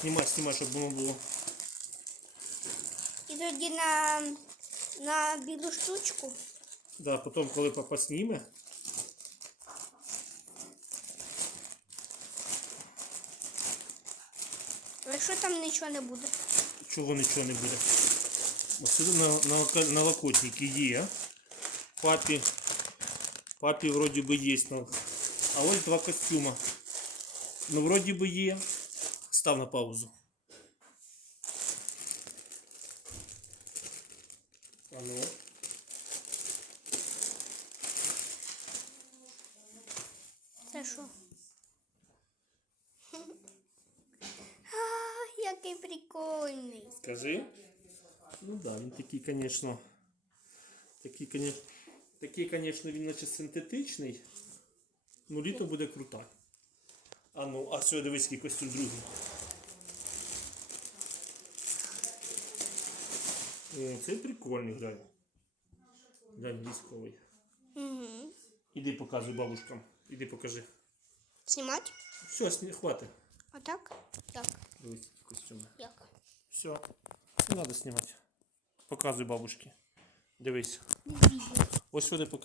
Знімай, знімай, щоб воно було. І тоді на, на білу штучку. Да, потім, коли папа зніме, А Якщо там нічого не буде. чого нічого не буде. Ось це на, на, налокотники є. Папі, папі вроді би є. А ось два костюма. Ну, вроді би є. Став на паузу. А ну. Це що? А, який прикольний. Скажи. Ну да, він такий, звісно. Такий, конечно, такий, конечно, він наче синтетичний. Ну, літо буде крута. А ну, а все, дивись, який костюм другий. О, це прикольний, глянь. Глянь, військовий. Угу. Іди показуй бабушкам. Іди покажи. Знімати? Все, сні, хватить. Отак? Так. Дивись, які костюми. Як? Все. Не треба знімати. Показуй бабушки. Дивись. Ось сюди покажи.